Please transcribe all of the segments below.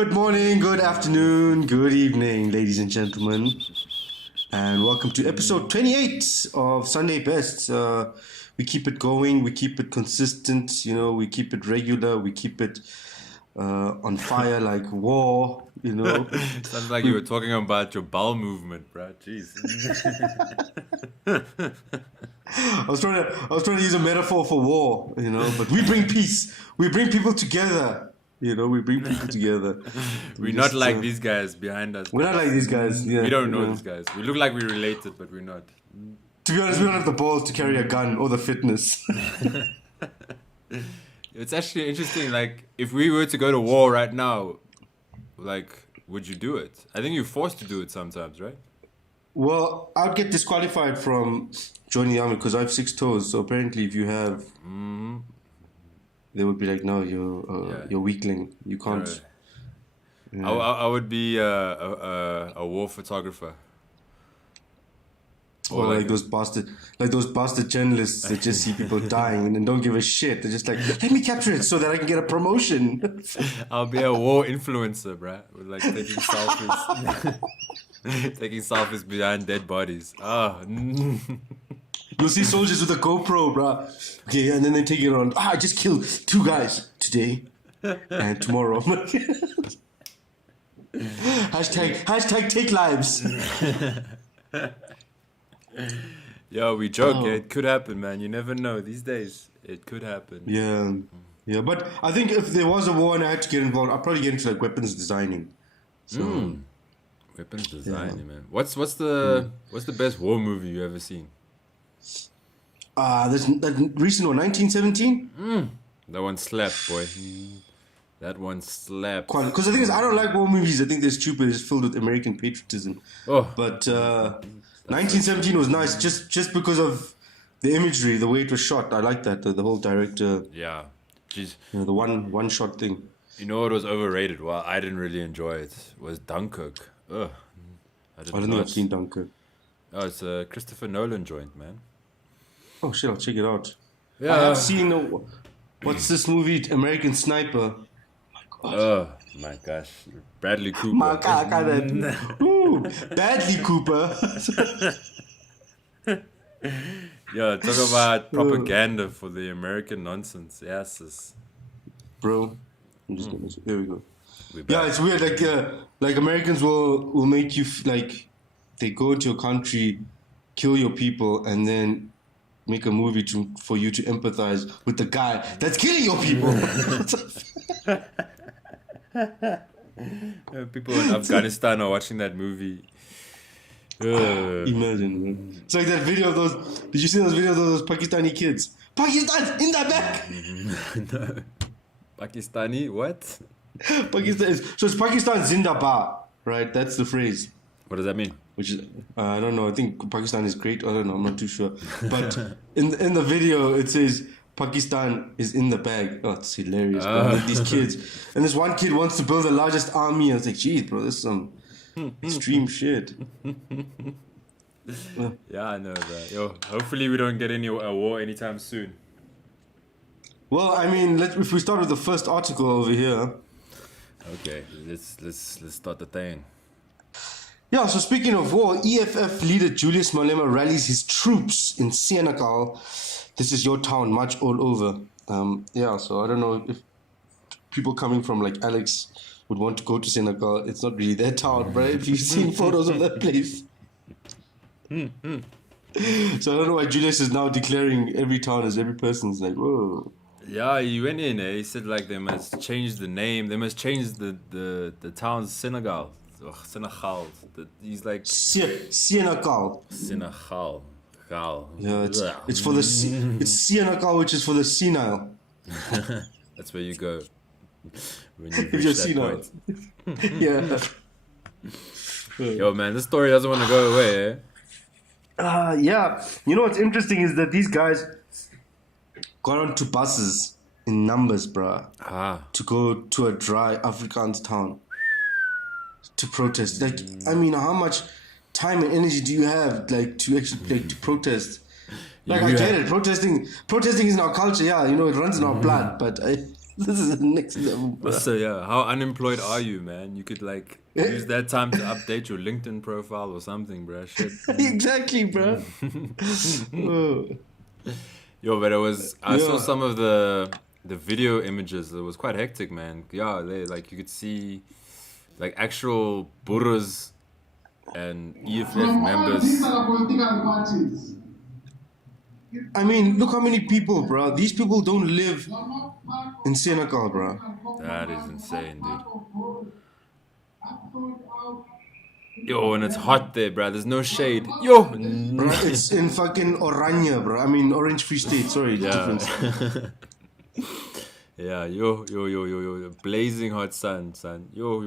Good morning, good afternoon, good evening, ladies and gentlemen, and welcome to episode 28 of Sunday Best. We keep it going, we keep it consistent, we keep it regular, we keep it on fire like war, Sounds like you were talking about your bowel movement, bro. Jeez. I was trying to use a metaphor for war, but we bring peace, we bring people together. We bring people together. We're not like these guys behind us. We're not like these guys. Yeah, we don't know these guys. We look like we're related, but we're not. To be honest, we don't have the balls to carry a gun or the fitness. It's actually interesting. Like, if we were to go to war right now, would you do it? I think you're forced to do it sometimes, right? Well, I'd get disqualified from joining the army because I have 6 toes. So apparently, if you have... They would be like, no, you're weakling. You can't. Right. Yeah. I would be a war photographer. Or like those bastard journalists that just see people dying and don't give a shit. They're just like, let me capture it so that I can get a promotion. I'll be a war influencer, bruh. With taking selfies. Taking selfies behind dead bodies. You'll see soldiers with a GoPro, bruh. Okay, and then they take it on. I just killed 2 guys today and tomorrow. hashtag take lives. Yo, we joke. It could happen, man. You never know. These days, it could happen. Yeah. But I think if there was a war and I had to get involved, I'd probably get into weapons designing. So, weapons designing, man. What's the best war movie you ever seen? There's that recent one, 1917. That one slapped, boy. That one slapped. Because the thing is, I don't like war movies. I think they're stupid. It's filled with American patriotism. But 1917 was nice, just because of the imagery, the way it was shot. I like that. The whole director. Yeah. Jeez. The one shot thing. You know what was overrated? Well, I didn't really enjoy it. Was Dunkirk. Ugh. I don't think I've seen Dunkirk. Oh, it's a Christopher Nolan joint, man. Oh shit, I'll check it out. Yeah. I have seen what's this movie? American Sniper. Oh my gosh, Bradley Cooper. Bradley Cooper. Yeah, talk about propaganda for the American nonsense. Yes, bro. I'm just gonna say, there we go. Yeah, it's weird. Like Americans will make you they go into your country, kill your people, and then make a movie for you to empathize with the guy that's killing your people. People in Afghanistan are watching that movie. Imagine, man. It's like that video of those. Did you see those videos of those Pakistani kids? Pakistan in the back. No. Pakistani what? Pakistan. So it's Pakistan Zindabad, right? That's the phrase. What does that mean? Which is, I don't know. I think Pakistan is great. I don't know. I'm not too sure. But in the video, it says Pakistan is in the bag. Oh, it's hilarious. Like these kids. And this one kid wants to build the largest army. I was like, geez, bro, this is some extreme shit. Yeah, I know that. Yo, hopefully we don't get a war anytime soon. Well, I mean, if we start with the first article over here. Okay, let's start the thing. Yeah, so speaking of war, EFF leader Julius Malema rallies his troops in Senekal. This is your town, march all over. So I don't know if people coming from Alex would want to go to Senekal. It's not really their town, right? If you've seen photos of that place. So I don't know why Julius is now declaring every town as every person's like, whoa. Yeah, he went in there. He said they must change the name. They must change the town's Senegal. Senekal. He's like Senekal. Senekal. Yeah, it's for the it's Senekal, which is for the senile. That's where you go when you if you're senile. Yeah. Yo, man, this story doesn't want to go away. Yeah. You know what's interesting is that these guys got onto buses in numbers, bruh, to go to a dry Afrikaans town to protest. I mean, how much time and energy do you have, to actually, to protest? I get it. Protesting is in our culture. Yeah, it runs in our blood. But This is the next level, bro. So yeah, how unemployed are you, man? You could like use that time to update your LinkedIn profile or something, bro. Shit. Exactly, bro. Oh, Yo, but I saw yeah. some of the video images. It was quite hectic, man. Yeah, they like you could see like actual burras and EFF From all these members. are political parties. I mean, look how many people, bro. These people don't live in Senekal, bro. That is insane, dude. Yo, and it's hot there, bro. There's no shade. Yo. Bro, it's in fucking Oranje, bro. I mean, Orange Free State. Sorry, difference. Yeah, yo. Blazing hot sun, son. Yo.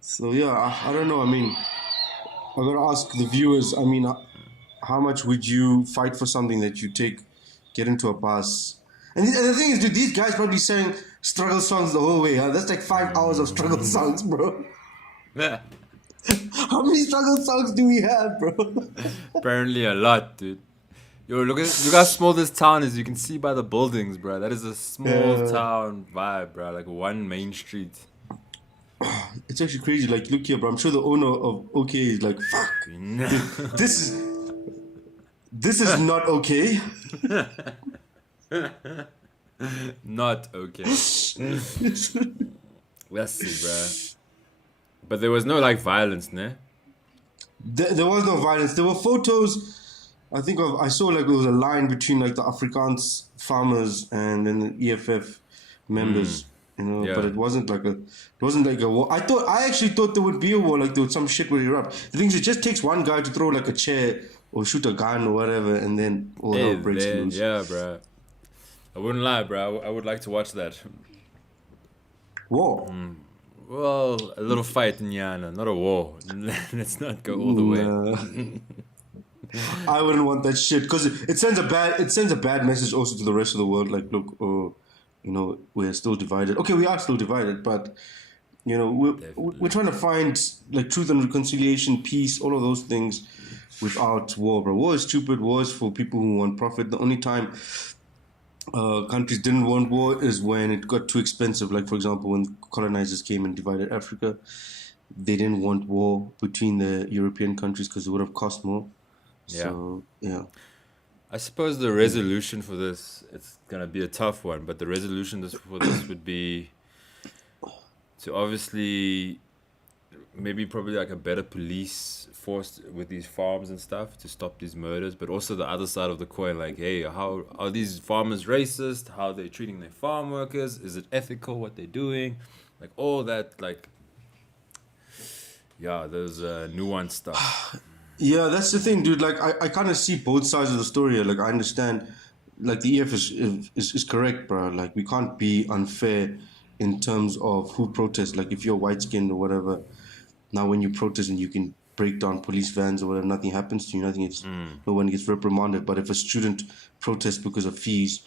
So yeah, I don't know. I mean, I gotta ask the viewers. I mean, how much would you fight for something that you get into a bus? And the thing is, dude, these guys probably sang struggle songs the whole way. Huh? That's like 5 hours of struggle songs, bro. How many struggle songs do we have, bro? Apparently a lot, dude. Yo, look how small this town is. You can see by the buildings, bro. That is a small town vibe, bro. Like one main street. It's actually crazy. Like, look here, bro. I'm sure the owner of OK is like, fuck. Dude, this is not okay. Not okay. Let's see, bro. But there was no like violence, ne? There was no violence. There were photos. I saw like there was a line between like the Afrikaans farmers and then the EFF members. You know, Yeah. but it wasn't like a war. I actually thought there would be a war, like there was some shit would erupt. The thing is, it just takes one guy to throw like a chair or shoot a gun or whatever, and then all hell breaks loose. Yeah, bro. I wouldn't lie, bro. I would like to watch that. War. Well, a little fight in Yana, not a war. Let's not go all the way. I wouldn't want that shit because it sends a bad message also to the rest of the world. Like, look, you know, we're still divided. Okay, we are still divided, but you know, we're trying to find like truth and reconciliation, peace, all of those things without war, bro. War is stupid. War is for people who want profit. The only time countries didn't want war is when it got too expensive. Like, for example, when colonizers came and divided Africa, they didn't want war between the European countries because it would have cost more. Yeah. So, yeah. I suppose the resolution for this, it's gonna be a tough one, but the resolution for this would be to obviously maybe probably like a better police force with these farms and stuff to stop these murders, but also the other side of the coin, like, hey, how are these farmers racist? How are they treating their farm workers? Is it ethical what they're doing? Like all that, like, yeah, there's nuanced stuff. Yeah, that's the thing, dude. Like, I kind of see both sides of the story here. Like, I understand, like, the EF is correct, bro. Like, we can't be unfair in terms of who protests. Like, if you're white-skinned or whatever, now when you protest and you can break down police vans or whatever, nothing happens to you. No one gets reprimanded. But if a student protests because of fees,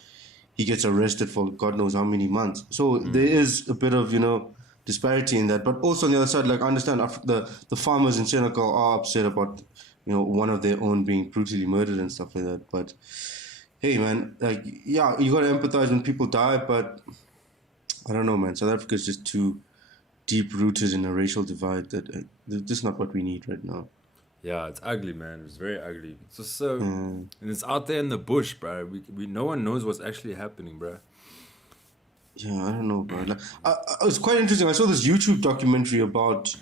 he gets arrested for God knows how many months. So there is a bit of, you know, disparity in that. But also on the other side, like, I understand the farmers in Senekal are upset about, you know, one of their own being brutally murdered and stuff like that. But hey, man, like, yeah, you gotta empathize when people die, but I don't know, man. South Africa is just too deep rooted in a racial divide that this is not what we need right now. Yeah, it's ugly, man. It's very ugly. It's just so, and it's out there in the bush, bro. We no one knows what's actually happening, bro. Yeah, I don't know, bro. Like, it was quite interesting. I saw this YouTube documentary about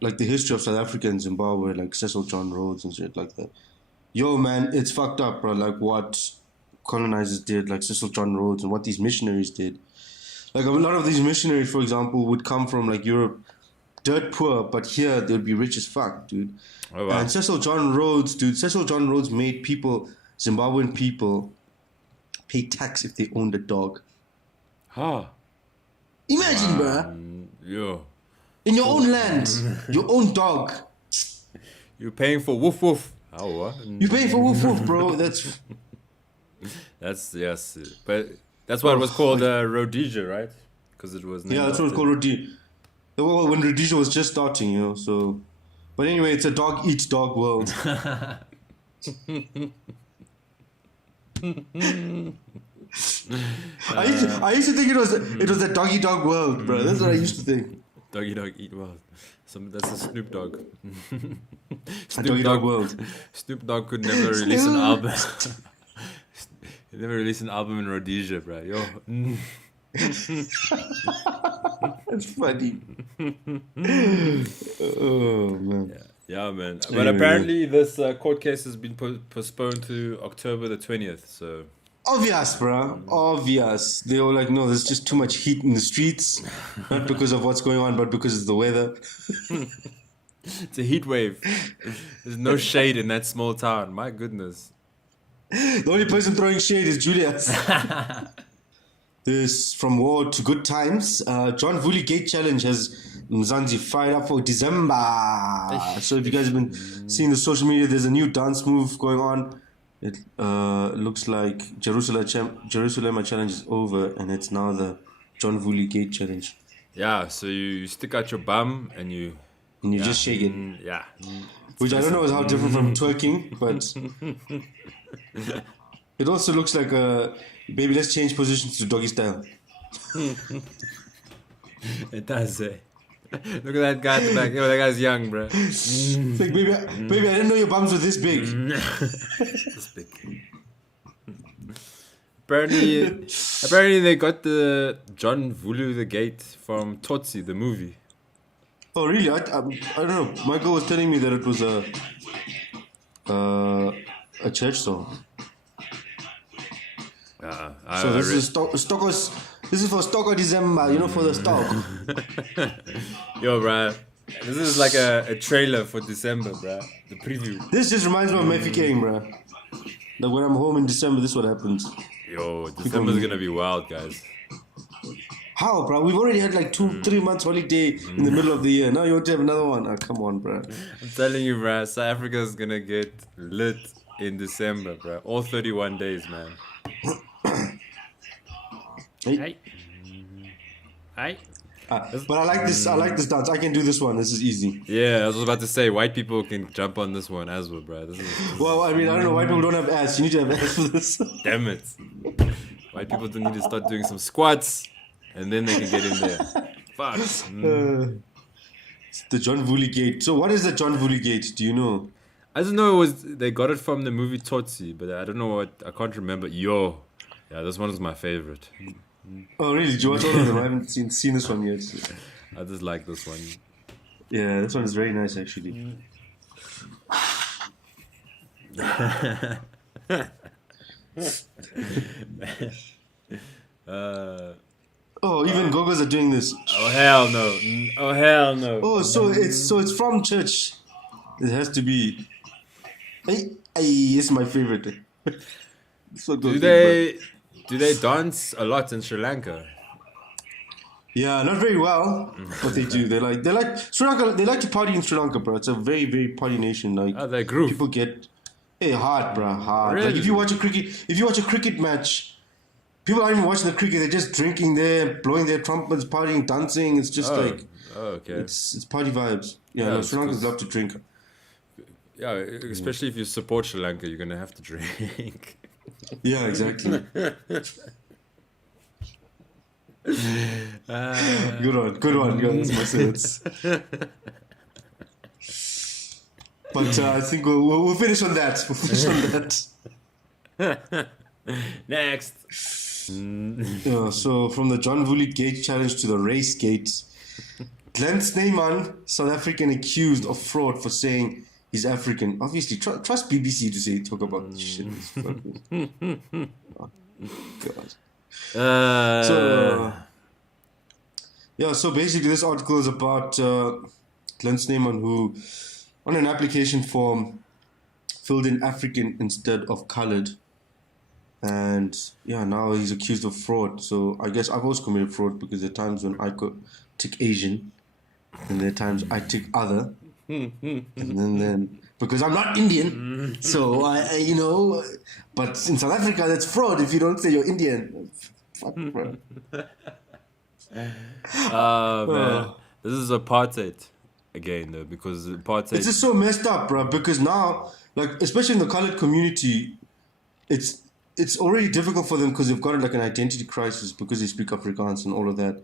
like the history of South Africa and Zimbabwe, like Cecil John Rhodes and shit like that. Yo, man, it's fucked up, bro. Like what colonizers did, like Cecil John Rhodes, and what these missionaries did. Like a lot of these missionaries, for example, would come from like Europe, dirt poor, but here they'd be rich as fuck, dude. Oh, wow. And Cecil John Rhodes, dude, Cecil John Rhodes made people, Zimbabwean people, pay tax if they owned a dog. Huh. Imagine, bruh. Yo. In your own land, your own dog. You're paying for woof woof. Oh, what? You pay for woof woof, bro. That's yes. But that's why it was called Rhodesia, right? Because it was named that's what it's called, Rhodesia. Well, when Rhodesia was just starting, you know, so... But anyway, it's a dog-eat-dog world. I used to think it was the doggy dog world, bro. That's what I used to think. Doggy dog eat well. That's a Snoop Dogg. A doggy dog world. Snoop Dogg could never release an album. He never released an album in Rhodesia, bro. Yo. That's funny. Oh man. Yeah, man. But Anyway. apparently this court case has been postponed to October the 20th. So Obvious, bro. Obvious. They were like, no, there's just too much heat in the streets. Not because of what's going on, but because of the weather. it's a heat wave. There's no shade in that small town. My goodness. The only person throwing shade is Julius. This from war to good times. John Woolie Gate Challenge has Mzansi fired up for December. So if you guys have been seeing the social media, there's a new dance move going on. It looks like Jerusalem Challenge is over, and it's now the John Woolie Gate Challenge. Yeah, so you stick out your bum and you just shake it. Yeah. Which I don't know is how different from twerking, but it also looks like baby, let's change positions to doggy style. It does, eh? Look at that guy at the back. Yo, that guy's young, bro. It's like, baby, I didn't know your bums were this big. This big. Apparently they got the John Woolie the Gate from Tsotsi, the movie. Oh, really? I don't know. My girl was telling me that it was a church song. So this is this is for Stock of December, for the stock. Yo, bro. This is like a trailer for December, bro. The preview. This just reminds me of Matthew King, bro. Like when I'm home in December, this is what happens. Yo, December's gonna be wild, guys. How, bro? We've already had like 2-3 months holiday in the middle of the year. Now you want to have another one? Oh, come on, bro. I'm telling you, bro. South Africa's gonna get lit in December, bro. All 31 days, man. Hey. Hi. But I like this dance. I can do this one. This is easy. Yeah, I was about to say, white people can jump on this one as well, bro. Well, I mean, I don't know. White people don't have ass. You need to have ass for this. Damn it. White people need to start doing some squats, and then they can get in there. Fuck. It's the John Woolie Gate. So what is the John Woolie Gate? Do you know? I just know they got it from the movie Tsotsi, but I don't know I can't remember. Yo. Yeah, this one is my favorite. Oh, really? Did you watch all of them? I haven't seen this one yet. I just like this one. Yeah, this one is very nice, actually. Even Gogos are doing this. Oh hell no! Oh hell no! Oh, so it's from church. It has to be. It's my favorite. Do they dance a lot in Sri Lanka? Yeah, not very well. But they do. They like Sri Lanka. They like to party in Sri Lanka, bro. It's a very, very party nation. Like they groove. People get hard, bro, hard. Really? Like if you watch a cricket match, people aren't even watching the cricket. They're just drinking there, blowing their trumpets, partying, dancing. It's just okay. It's party vibes. Yeah, no, Sri Lankans love to drink. Yeah, especially if you support Sri Lanka, you're gonna have to drink. Yeah, exactly. Good one, guys. My sense. But I think we'll finish on that. Next. Yeah, so from the John Woolie Gate Challenge to the Race Gate, Glenn Snyman, South African accused of fraud for saying he's African. Obviously, trust BBC to talk about this shit. Oh, God. So basically this article is about Glenn Snyman, who on an application form filled in African instead of colored, and now he's accused of fraud. So I guess I've also committed fraud, because there are times when I could tick Asian and there are times I tick other, and then because I'm not Indian, so I but in South Africa that's fraud if you don't say you're Indian. Fuck, bro. Man, this is apartheid again, though, because apartheid. It's just so messed up, bro. Because now, like, especially in the colored community, it's it's already difficult for them because they've got like an identity crisis because they speak Afrikaans and all of that.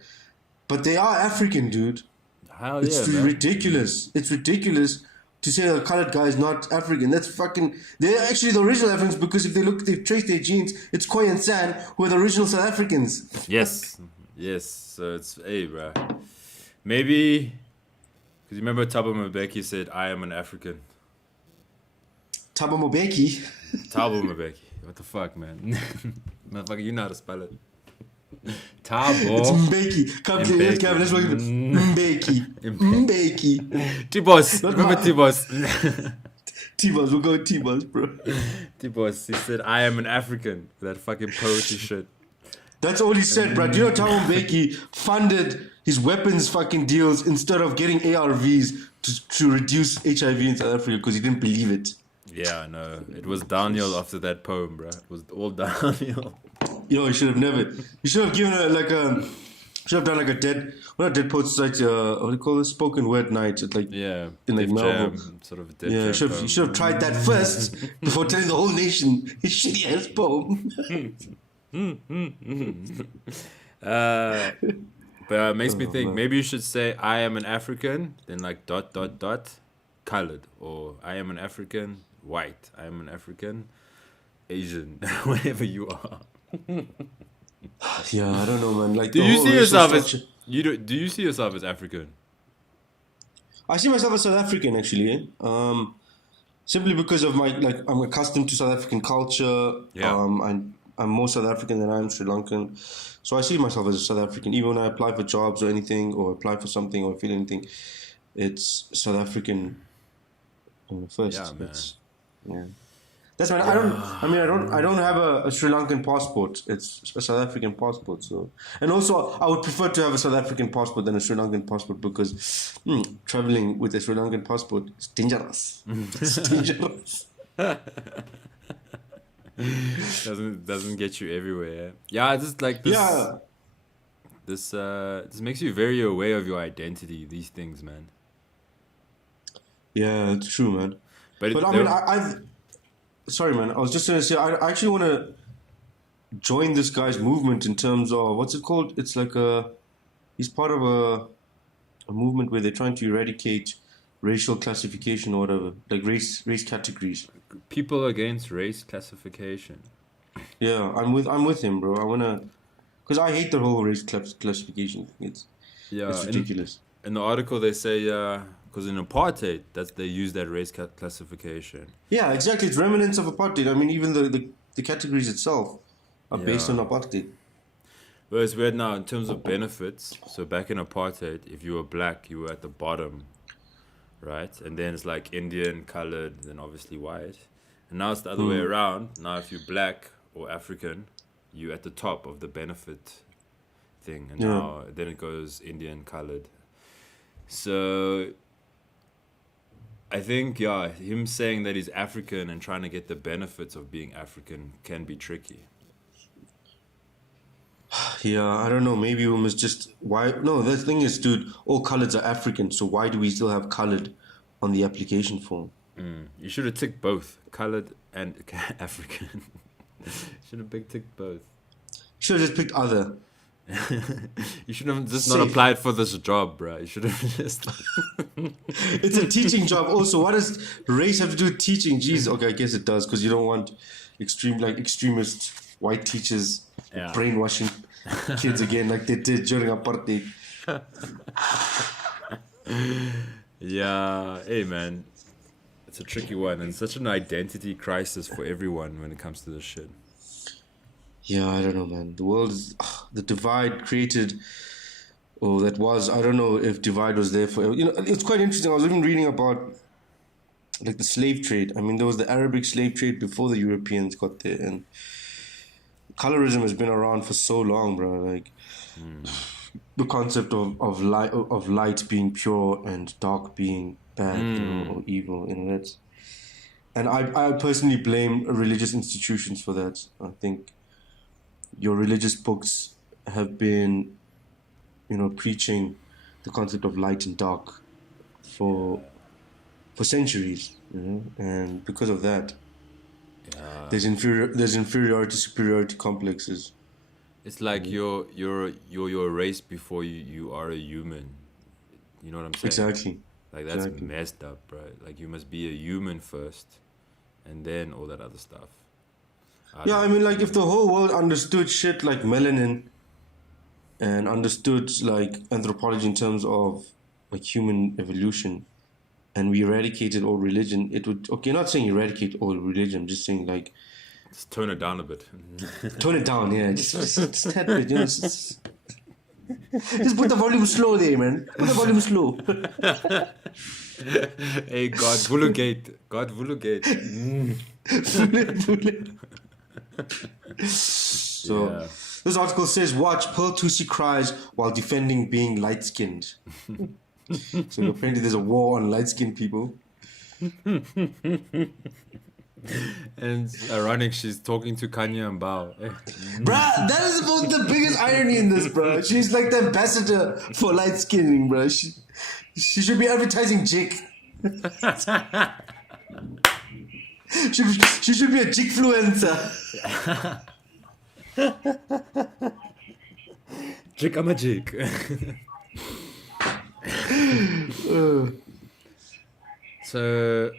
But they are African, dude. Hell It's yeah, man. ridiculous. It's ridiculous to say a colored guy is not African. That's fucking. They're actually the original Africans because if they've traced their genes. It's Khoi and San who are the original South Africans. Yes. Yes. So it's, hey, bro. Maybe, because you remember Thabo Mbeki said, I am an African. Thabo Mbeki. Thabo Mbeki. What the fuck, man? Motherfucker, you know how to spell it. Thabo. It's Mbeki. Come to let's go. Let's work it. Mbeki. Mbeki. T-Boss. Not Remember my- T-Boss? T-Boss. We'll go with T-Boss, bro. T-Boss. He said, I am an African. That fucking poetry shit. That's all he said, bro. Do you know Thabo Mbeki funded his weapons fucking deals instead of getting ARVs to reduce HIV in South Africa because he didn't believe it? Yeah, no. It was downhill after that poem, bro. It was all downhill. You know, he should have never. He should have given should have done like a dead poet society. What do you call it? Spoken word night at like Yeah. in like Def Melbourne. Jam, sort of a Def Yeah, Jam he should have tried that first before telling the whole nation his shitty ass poem. But it makes me think, maybe you should say, I am an African, then like ... colored. Or I am an African, white. I am an African, Asian, whatever you are. Yeah, I don't know, man. Like, Do the you whole see racial yourself as structure- do you see yourself as African? I see myself as South African, actually. Simply because of I'm accustomed to South African culture. Yeah. I'm more South African than I am Sri Lankan. So I see myself as a South African. Even when I apply for jobs or anything, or apply for something or feel anything, it's South African first. Yeah, man. Yeah. That's why I don't have a Sri Lankan passport. It's a South African passport. So, and also I would prefer to have a South African passport than a Sri Lankan passport because traveling with a Sri Lankan passport is dangerous. It's dangerous. doesn't get you everywhere. Yeah, just like this. Yeah. This makes you very aware of your identity. These things, man. Yeah, it's true, man. But I mean, I've. Sorry, man. I was just going to say, I actually want to join this guy's movement in terms of what's it called? It's like he's part of a movement where they're trying to eradicate racial classification or whatever, like race categories. people against race classification. Yeah, I'm with him, bro. I wanna, because I hate the whole race classification thing. It's ridiculous. In the article, they say because in apartheid, they use that race classification. Yeah, exactly. It's remnants of apartheid. I mean, even the categories itself are based on apartheid. Well, it's weird now in terms of benefits. So back in apartheid, if you were black, you were at the bottom, right? And then it's like Indian, colored, then obviously white. And now it's the other way around. Now if you're black or African, you're at the top of the benefit thing. And now then it goes Indian, colored. So I think, him saying that he's African and trying to get the benefits of being African can be tricky. Yeah, I don't know. Maybe we must just No, the thing is, dude, all coloreds are African. So why do we still have colored on the application form? You should have ticked both, colored and African. Should have ticked both. Should have just picked other. You should have just Safe. not applied for this job, bro. You should have just. It's a teaching job. Also, what does race have to do with teaching? Jeez, okay, I guess it does because you don't want extremist white teachers brainwashing kids again like they did during apartheid. Yeah, hey man, it's a tricky one and such an identity crisis for everyone when it comes to this shit. Yeah, I don't know, man. The world is the divide created. Oh, that was. I don't know if divide was there forever. You know, it's quite interesting. I was even reading about like the slave trade. I mean, there was the Arabic slave trade before the Europeans got there, and colorism has been around for so long, bro. Like the concept of light being pure and dark being bad, or evil. You know, that's. And I personally blame religious institutions for that. I think your religious books have been, preaching the concept of light and dark for centuries, and because of that, Yeah. There's inferiority superiority complexes. It's like you're a race before you are a human. You know what I'm saying? Exactly. Like that's Exactly. messed up, bro. Like you must be a human first, and then all that other stuff. I Yeah, don't I know. mean, like if the whole world understood shit like melanin and understood like anthropology in terms of like human evolution, and we eradicated all religion, it would okay. Not saying eradicate all religion, I'm just saying like Just tone it down a bit. tone it down. Yeah, just tad bit. You know, just put the volume slow there, man. Put the volume slow. Hey, God, Vulugate. God, Vulugate. So Yeah. this article says, watch Pearl Tusi cries while defending being light-skinned. So apparently there's a war on light-skinned people. And it's ironic, she's talking to Kanye and Bao. Bruh, that is about the biggest irony in this, bruh. She's like the ambassador for light-skinning, bruh. She should be advertising Jig. She should be a Jigfluencer. Jig, I'm a jig. So,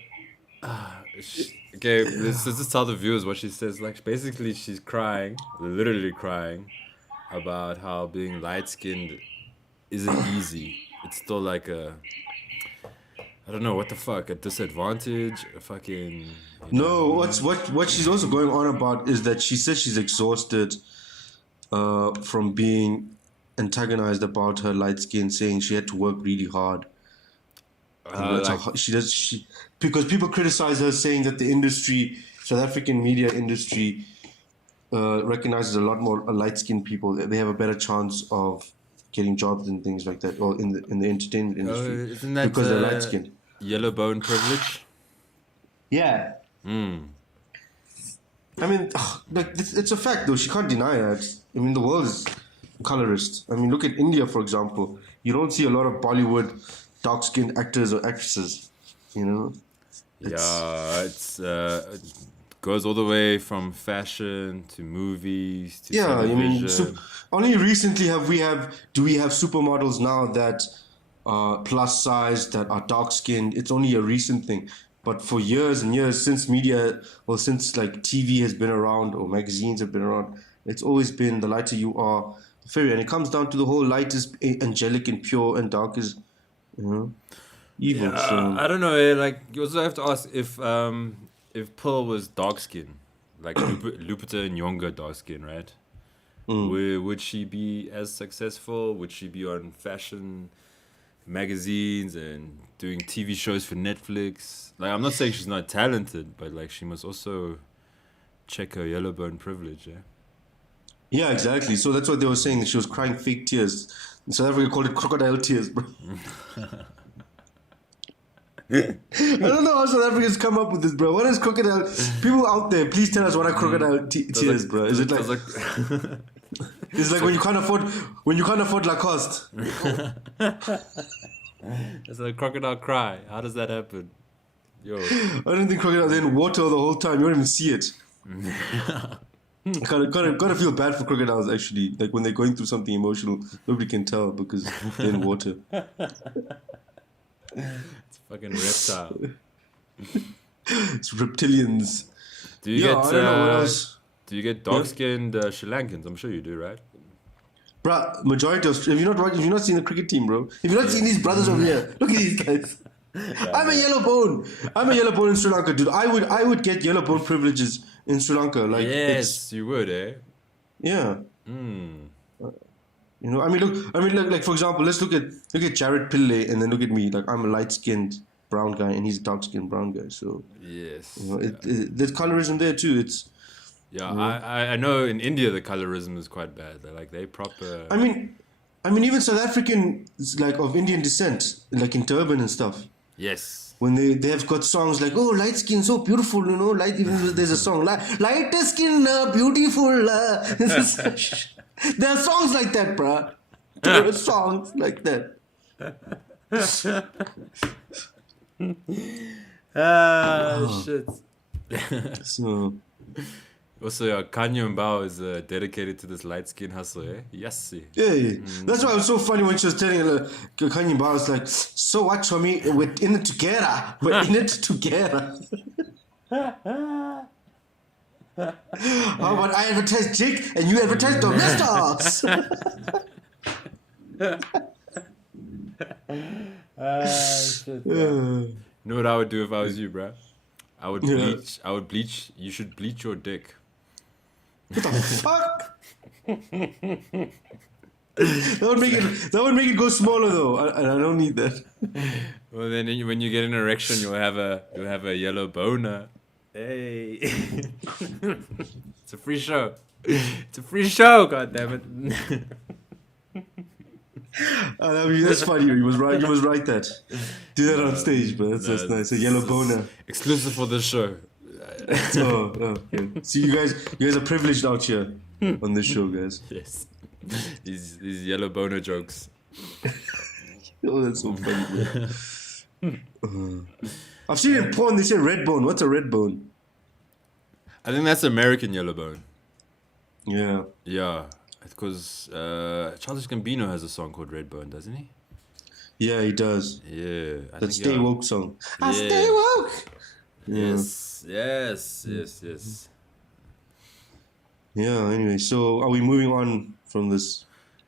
okay, let's just tell the viewers what she says. Like, basically, she's crying, literally crying, about how being light skinned isn't easy. It's still like I don't know, what the fuck, a disadvantage, a fucking. No, what she's also going on about is that she says she's exhausted from being antagonized about her light skin, saying she had to work really hard. Because people criticize her, saying that the industry, South African media industry, recognizes a lot more light-skinned people. They have a better chance of getting jobs and things like that, or in the entertainment industry, Isn't that because they're light-skinned. yellow bone privilege? Yeah. I mean, like it's a fact though. She can't deny that. I mean, the world is colorist. I mean, look at India, for example. You don't see a lot of Bollywood dark-skinned actors or actresses. You know. It goes all the way from fashion to movies to Yeah, I mean, television. only recently do we have supermodels now that are plus size, that are dark skinned. It's only a recent thing, but for years and years, since since like TV has been around or magazines have been around, it's always been the lighter you are, the fairer. And it comes down to the whole light is angelic and pure, and dark is, evil. Yeah, So I don't know. Like you also have to ask if Pearl was dark skin, like Lupita Nyong'o dark skin, right? Would she be as successful? Would she be on fashion magazines and doing TV shows for Netflix? Like, I'm not saying she's not talented, but like she must also check her yellow bone privilege. Yeah. yeah, exactly. So that's what they were saying, that she was crying fake tears. In South Africa, called it crocodile tears, bro. I don't know how South Africans come up with this, bro. What is crocodile? People out there, please tell us what are crocodile tears, bro. Is it like it's like when you can't afford Lacoste? It's a crocodile cry. How does that happen? Yo. I don't think crocodile. They're in water the whole time. You don't even see it. Gotta feel bad for crocodiles actually. Like when they're going through something emotional, nobody can tell because they're in water. It's a fucking reptile. It's reptilians. Do you I don't know what else. Do you get dark-skinned Sri Lankans? I'm sure you do, right? Bruh, majority of have you not seen the cricket team, bro? If you've not seen these brothers over here, look at these guys. I'm a yellow bone in Sri Lanka, dude. I would get yellow bone privileges in Sri Lanka. Like Yes, you would, eh? yeah. You know, like for example, let's look at Jared Pillay and then look at me. Like I'm a light-skinned brown guy and he's a dark-skinned brown guy. So Yes. you know, there's colorism there too. It's I know in India the colorism is quite bad. They're like they proper. I mean even South African like of Indian descent, like in turban and stuff. Yes. When they have got songs like, oh, light skin, so beautiful, you know, like even there's a song, lighter skin, beautiful. There are songs like that, bruh. There are songs like that. Shit. So Also, Kanye Mbao is dedicated to this light skin hustle, eh? Yes. yeah, that's why it was so funny when she was telling Kanye Bar was like, so what, Chomi? We're in it together. We're in it together. How about I advertise Jake and you advertise Domestos? You know what I would do if I was you, bruh? I would bleach. I would bleach. You should bleach your dick. What the fuck? That would make it go smaller though, and I don't need that. Well, then when you get an erection, you'll have a yellow boner. Hey, it's a free show. It's a free show. God damn it. That's funny. He was right. He was right. That do that on stage, but that's nice. A yellow boner. Exclusive for this show. Okay. See, you guys are privileged out here on this show, guys. Yes. These yellow boner jokes. Oh, that's so funny, bro. I've seen in porn they say red bone. What's a red bone? I think that's American yellow bone. Yeah. Yeah. Because Childish Gambino has a song called Redbone, doesn't he? Yeah, he does. Yeah. That Stay Woke song. I Yeah. stay woke. Yes. Yeah, anyway, so are we moving on from this?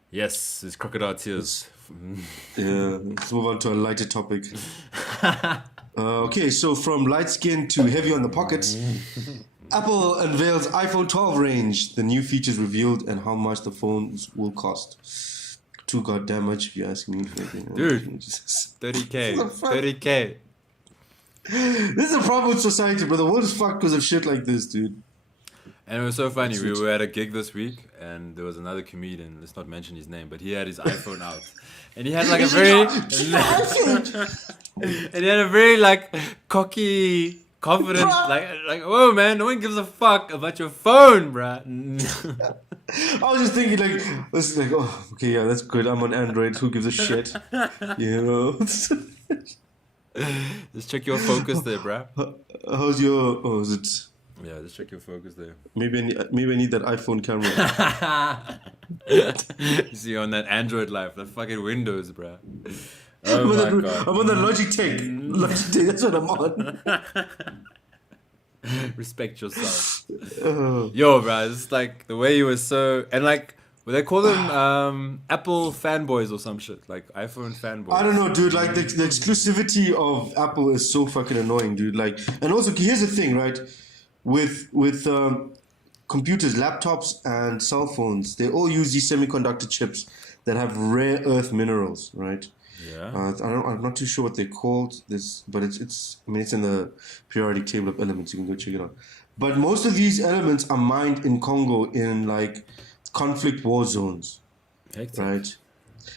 Yes, it's Crocodile Tears. Yeah, let's move on to a lighter topic. Okay, so from light skin to heavy on the pocket, Apple unveils iPhone 12 range, the new features revealed, and how much the phones will cost. Too goddamn much if you ask me. Dude, 30K. 30K. This is a problem with society, bro. The world is fucked because of shit like this, dude. And it was so funny. We were at a gig this week, and there was another comedian. Let's not mention his name, but he had his iPhone out, and he had like a very, and he had a very like cocky, confident, like, whoa, man, no one gives a fuck about your phone, bruh. I was just thinking, like, this is like, oh, okay, yeah, that's good. I'm on Android. Who gives a shit? You know. Just check your focus there, bruh. How's your? Oh, is it? Yeah, just check your focus there. Maybe I need that iPhone camera. You see on that Android life, that fucking Windows, bruh. Oh my god. I'm on the Logitech. Logitech, that's what I'm on. Respect yourself. Yo, bruh, it's like the way you were so, and like, well, they call them Apple fanboys or some shit, like iPhone fanboys. I don't know, dude. Like the exclusivity of Apple is so fucking annoying, dude. Like, and also here's the thing, right? With computers, laptops, and cell phones, they all use these semiconductor chips that have rare earth minerals, right? Yeah. I'm not too sure what they're called. But it's in the periodic table of elements. You can go check it out. But most of these elements are mined in Congo in like conflict war zones, right?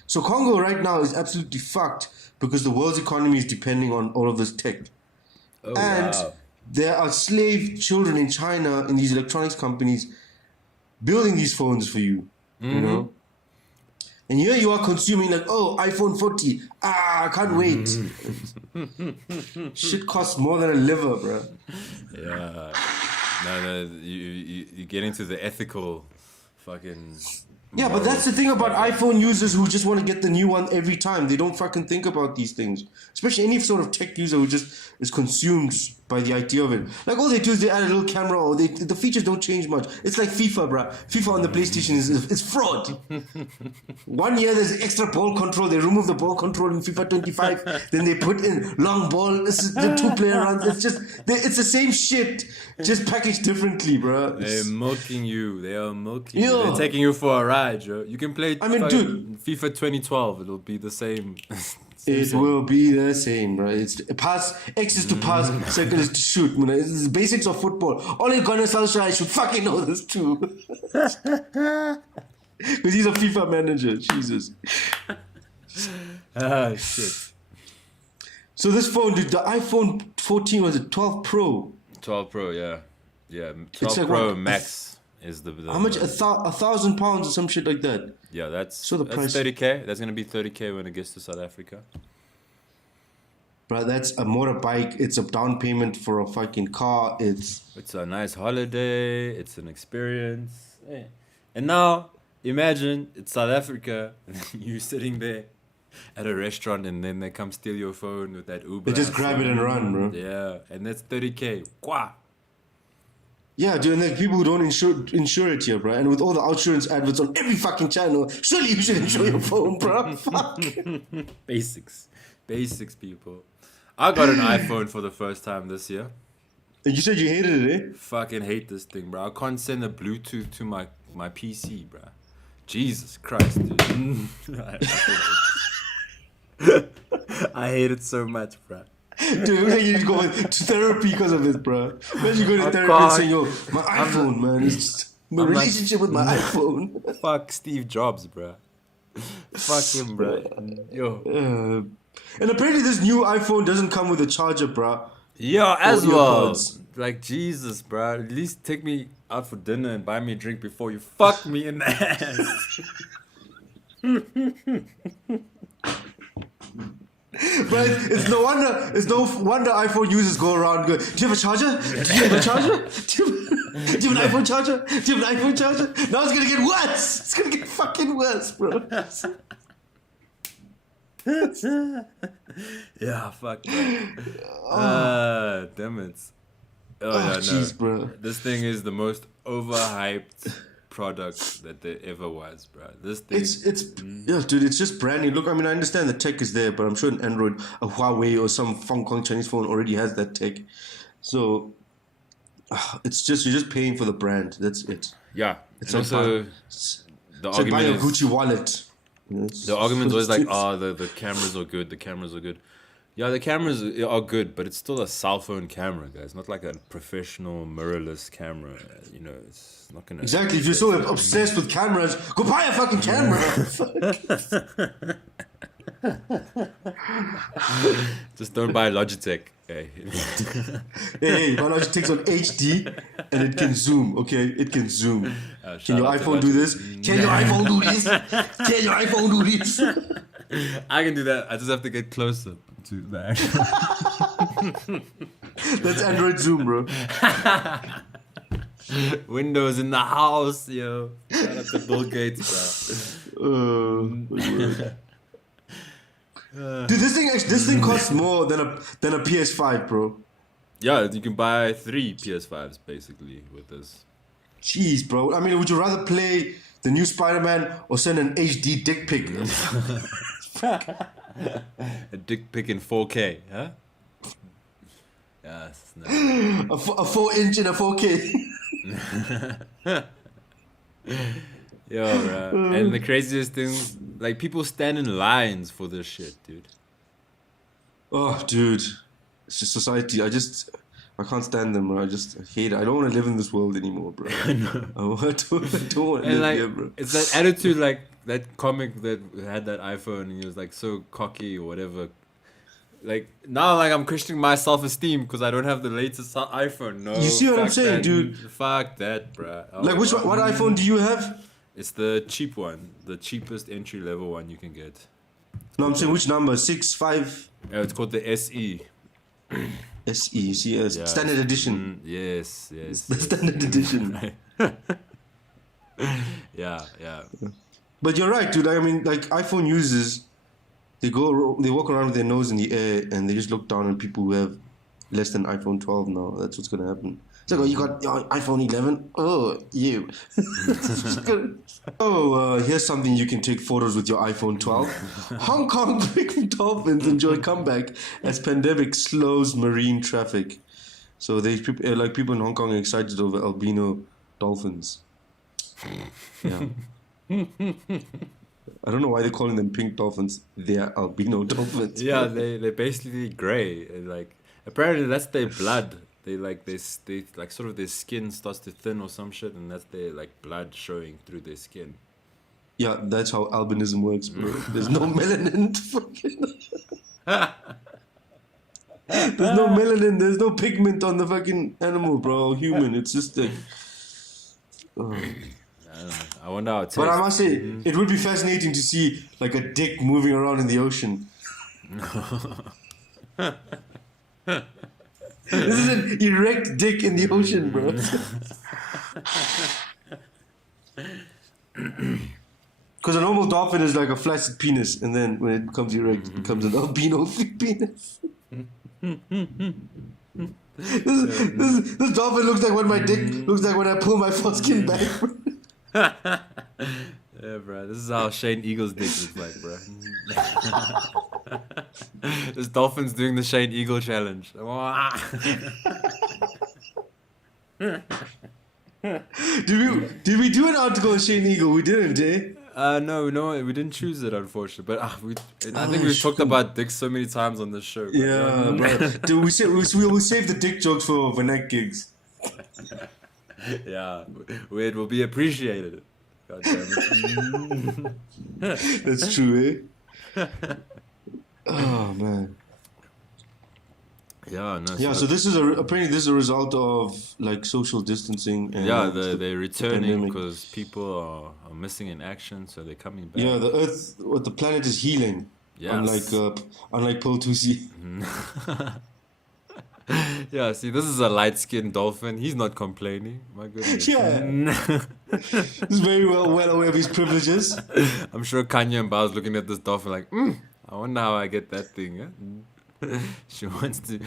So Congo right now is absolutely fucked because the world's economy is depending on all of this tech. Oh, And wow. there are slave children in China in these electronics companies building these phones for you, you know? And here you are consuming like, oh, iPhone 40. I can't wait. Shit costs more than a liver, bro. Yeah. No, you get into the ethical fucking... Yeah, but that's the thing about iPhone users who just want to get the new one every time. They don't fucking think about these things. Especially any sort of tech user who just is consumed by the idea of it. Like all they do is they add a little camera or the features don't change much. It's like FIFA, bruh. FIFA on the PlayStation is fraud. 1 year there's extra ball control. They remove the ball control in FIFA 25. Then they put in long ball. This is the 2-player runs. It's the same shit, just packaged differently, bruh. They're milking you. They are milking you. Yeah. They're taking you for a ride, Joe. You can play dude. FIFA 2012. It'll be the same. It will be the same, bro. It's pass, X is to pass, circle is to shoot. Man. It's the basics of football. Only Gunnar Solskjaer should fucking know this too. Because he's a FIFA manager. Jesus. Ah, shit. So this phone, dude, the iPhone 14 was it 12 Pro? 12 Pro, yeah. Yeah, 12 It's like Pro what? Max is the How much? £1,000 or some shit like that. Yeah, that's So the price- 30K. That's going to be 30K when it gets to South Africa. Bro, that's a motorbike. It's a down payment for a fucking car. It's a nice holiday. It's an experience. Eh. And now, imagine it's South Africa. You sitting there at a restaurant, and then they come steal your phone with that Uber. They just grab it and run, bro. Yeah, and that's 30K. Quah. Yeah, dude, and like people who don't insure it here, bro. And with all the insurance adverts on every fucking channel, surely you should insure your phone, bro. Fuck. Basics, people. I got an iPhone for the first time this year. And you said you hated it, eh? Fucking hate this thing, bro. I can't send a Bluetooth to my PC, bro. Jesus Christ, dude. I hate it so much, bro. Dude, it looks like you need to go to therapy because of it, bro. Imagine going to therapy and saying, yo, my iPhone, man. It's just my relationship with my iPhone. Fuck Steve Jobs, bro. Fuck him, bro. Yo. And apparently this new iPhone doesn't come with a charger, bro. Yeah, as Or well. earpods. Like, Jesus, bro. At least take me out for dinner and buy me a drink before you fuck me in the ass. But it's no wonder iPhone users go around going, do you have a charger? Do you have a charger? Do you have an iPhone charger? Do you have an iPhone charger? Now it's gonna get worse. It's gonna get fucking worse, bro. Yeah, fuck that. Damn it. Oh, yeah, no. Jeez, bro. This thing is the most overhyped product that there ever was, bro. This thing. Yeah, dude, it's just brand new. Look, I mean, I understand the tech is there, but I'm sure an Android, a Huawei or some Hong Kong Chinese phone already has that tech. So it's just, you're just paying for the brand. That's it. Yeah. It's and like also, buying, the it's like buying a argument is, Gucci wallet. the argument is always like, oh, the cameras are good. The cameras are good. Yeah, the cameras are good, but it's still a cell phone camera, guys. Not like a professional mirrorless camera. You know, it's not gonna. Exactly. If you're so obsessed with cameras, go buy a fucking camera. Just don't buy Logitech. Okay? Hey, my Logitech takes on HD and it can zoom. Okay, it can zoom. Can your iPhone do this? Can your iPhone do this? Can your iPhone do this? I can do that. I just have to get closer to the actual. That's Android Zoom, bro. Windows in the house, yo. Shout out to Bill Gates, bro. Dude, this thing costs more than a PS5, bro. Yeah, you can buy 3 PS5s basically with this. Jeez, bro. I mean, would you rather play the new Spider-Man or send an HD dick pic? A dick pic in 4K, huh? Yes. No. A 4-inch in a 4K. Yo, bro. And the craziest thing, like, people stand in lines for this shit, dude. Oh, dude. It's just society. I can't stand them, bro. I hate it. I don't want to live in this world anymore, bro. I know. I don't want to live like, here, bro. it's that attitude, like that comic that had that iPhone and he was like so cocky or whatever. Like, now, like, I'm questioning my self-esteem because I don't have the latest iPhone. No, You see what I'm saying, that, dude? Fuck that, bro. Oh, Like, what iPhone do you have? It's the cheap one. The cheapest entry-level one you can get. No, I'm saying which number? 6, 5? It's called the SE. SE, you see, Yeah, standard edition. Yes. The standard edition. Yeah. But you're right, dude. I mean, like, iPhone users, they walk around with their nose in the air and they just look down on people who have less than iPhone 12 now. That's what's going to happen. It's like, oh, you got your iPhone 11? Oh, you. Here's something you can take photos with your iPhone 12. Hong Kong Dolphins enjoy comeback as pandemic slows marine traffic. So people in Hong Kong are excited over albino dolphins. Yeah. I don't know why they're calling them pink dolphins. They are albino dolphins. Yeah, they're basically gray. And, like, apparently that's their blood. They sort of their skin starts to thin or some shit, and that's their like blood showing through their skin. Yeah, that's how albinism works, bro. There's no melanin. There's no melanin. There's no pigment on the fucking animal, bro. Human. It's just like. I don't know. I wonder how it tastes. But I must say, it would be fascinating to see like a dick moving around in the ocean. This is an erect dick in the ocean, bro. Because a normal dolphin is like a flaccid penis, and then when it becomes erect, it becomes an albino penis. This dolphin looks like what my dick looks like when I pull my foreskin back. Yeah, bro. This is how Shane Eagle's dick looks like, bro. This dolphin's doing the Shane Eagle challenge. Did we do an article on Shane Eagle? We didn't, eh? No, we didn't choose it, unfortunately. But I think we've talked about dicks so many times on this show. Bro. Yeah, bro. Dude, we'll save the dick jokes for neck gigs. Yeah, it will be appreciated. God damn it. That's true, eh? Oh man. Yeah, no. Yeah, so this is apparently this is a result of like social distancing. And yeah, they're returning pandemic. because people are missing in action, so they're coming back. Yeah, the planet is healing. Yes. Unlike Pearl 2C. Yeah, see, this is a light-skinned dolphin. He's not complaining. My goodness. Yeah. He's very well aware of his privileges. I'm sure Kanye and Bao's looking at this dolphin like, I wonder how I get that thing. Yeah? She wants to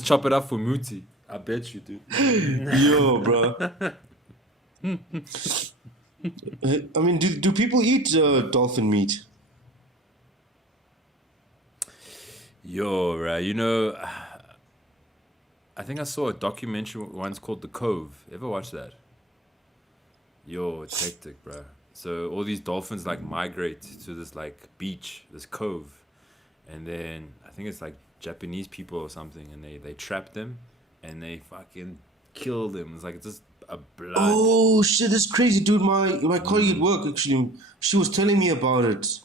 chop it up for Muti. I bet you, dude. Yo, bro. I mean, do people eat dolphin meat? Yo, right. You know, I think I saw a documentary once called The Cove. Ever watch that? Yo, it's hectic, bro. So all these dolphins like migrate to this like beach, this cove, and then I think it's like Japanese people or something, and they trap them, and they fucking kill them. It's like just a blood. Oh shit, that's crazy, dude. My colleague at work actually, she was telling me about it.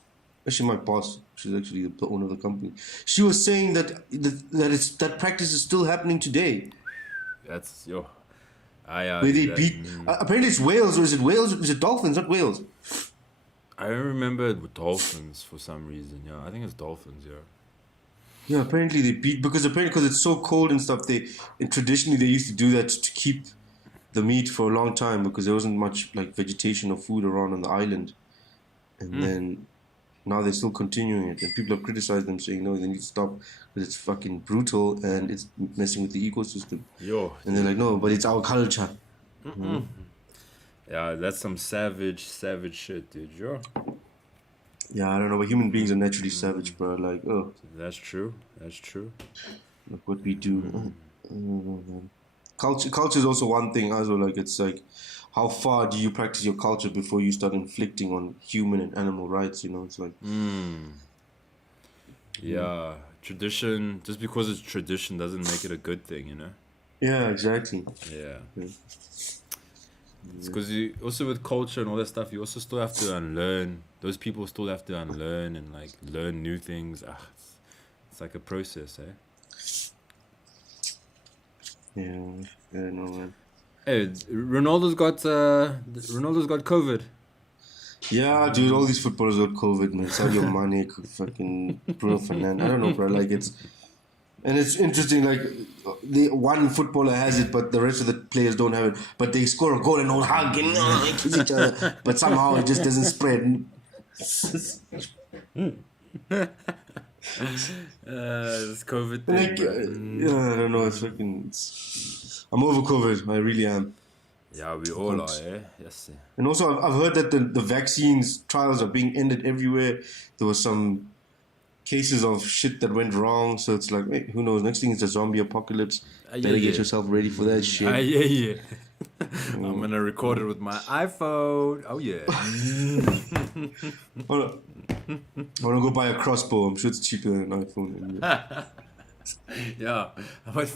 Actually, my boss, she's actually the owner of the company. She was saying that practice is still happening today. That's yo. Where they beat. Apparently, it's whales, or is it whales? Is it dolphins, not whales? I remember it with dolphins for some reason. Yeah, I think it's dolphins. Yeah. Yeah, apparently they beat because it's so cold and stuff. Traditionally they used to do that to keep the meat for a long time because there wasn't much like vegetation or food around on the island, and then now they're still continuing it, and people have criticized them saying no, they need to stop because it's fucking brutal and it's messing with the ecosystem. Yo. And they're like, no, but it's our culture. Yeah, that's some savage shit, dude. Yo. Yeah, I don't know, but human beings are naturally savage, bro. Like, oh, That's true. look what we do. I don't know, man. Culture is also one thing as well. Like, it's like, how far do you practice your culture before you start inflicting on human and animal rights? You know, it's like. Yeah, tradition. Just because it's tradition doesn't make it a good thing, you know. Yeah, exactly. Yeah. It's because you also with culture and all that stuff, you also still have to unlearn. Those people still have to unlearn and like learn new things. It's like a process, eh? Yeah, no, man. Hey, Ronaldo's got COVID. Yeah, dude, all these footballers got COVID, man. Sadio Mane, fucking Bruno Fernandes. I don't know, bro. Like, it's interesting. Like, one footballer has it, but the rest of the players don't have it. But they score a goal and all hug and kiss each other. But somehow it just doesn't spread. This COVID thing. Like, yeah, I don't know. I'm over COVID. I really am. Yeah, we all are, eh? Yes. And also, I've heard that the vaccines trials are being ended everywhere. There was some cases of shit that went wrong. So it's like, hey, who knows? Next thing is the zombie apocalypse. Better get yourself ready for that shit. Yeah. I'm going to record it with my iPhone. Oh, yeah. I want to go buy a crossbow. I'm sure it's cheaper than an iPhone. Yeah. What's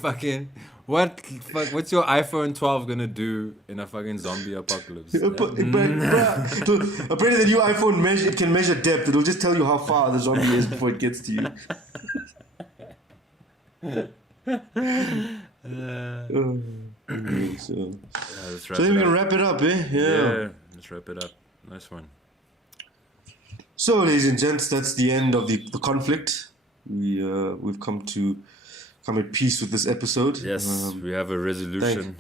your iPhone 12 gonna do in a fucking zombie apocalypse? Apparently the new iPhone it can measure depth. It'll just tell you how far the zombie is before it gets to you. So then we can wrap it up, eh? Yeah. Let's wrap it up. Nice one. So, ladies and gents, that's the end of the conflict. we've come at peace with this episode. Yes, we have a resolution.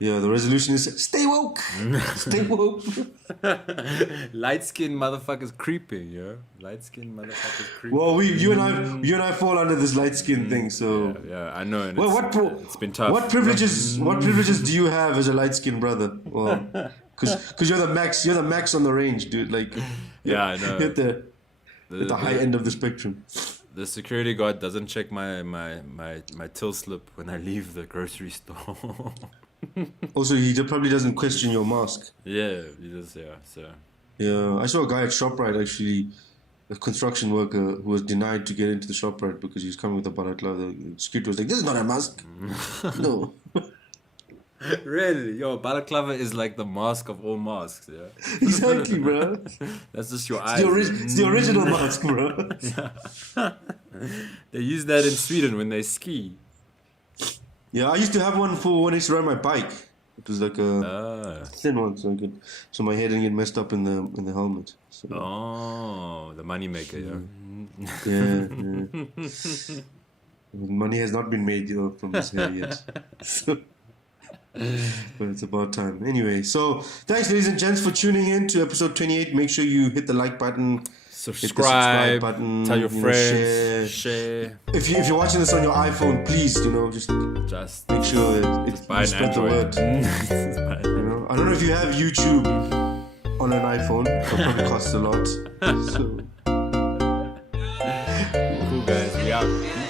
Yeah, the resolution is stay woke. Stay woke. Light-skinned motherfuckers creeping, yo. Light-skinned motherfuckers creeping. Well, you and I fall under this light skin thing. So Yeah, I know. And well, it's been tough. What privileges do you have as a light skinned brother? Well, because you're the max. You're the max on the range, dude. Like, Yeah, I know. at the high end of the spectrum. The security guard doesn't check my till slip when I leave the grocery store. Also, he probably doesn't question your mask. Yeah, he does. Yeah, so. Yeah, I saw a guy at ShopRite actually, a construction worker who was denied to get into the ShopRite because he was coming with a balaclava. The security was like, "This is not a mask." No. Really? Yo, balaclava is like the mask of all masks, yeah? Exactly, bro. That's just your eyes. It's the original mask, bro. They use that in Sweden when they ski. Yeah, I used to have one for when I used to ride my bike. It was like a thin one, so my head didn't get messed up in the helmet. So, Oh, the money maker, yeah. yeah. Money has not been made from this hair yet. So, but it's about time. Anyway, so thanks, ladies and gents, for tuning in to episode 28. Make sure you hit the like button. Hit the subscribe button, tell your friends, share. If you're watching this on your iPhone, please, just make sure that just buy an spread the Android. word. I don't know if you have YouTube on an iPhone. It probably costs a lot. So. Cool guys, we out.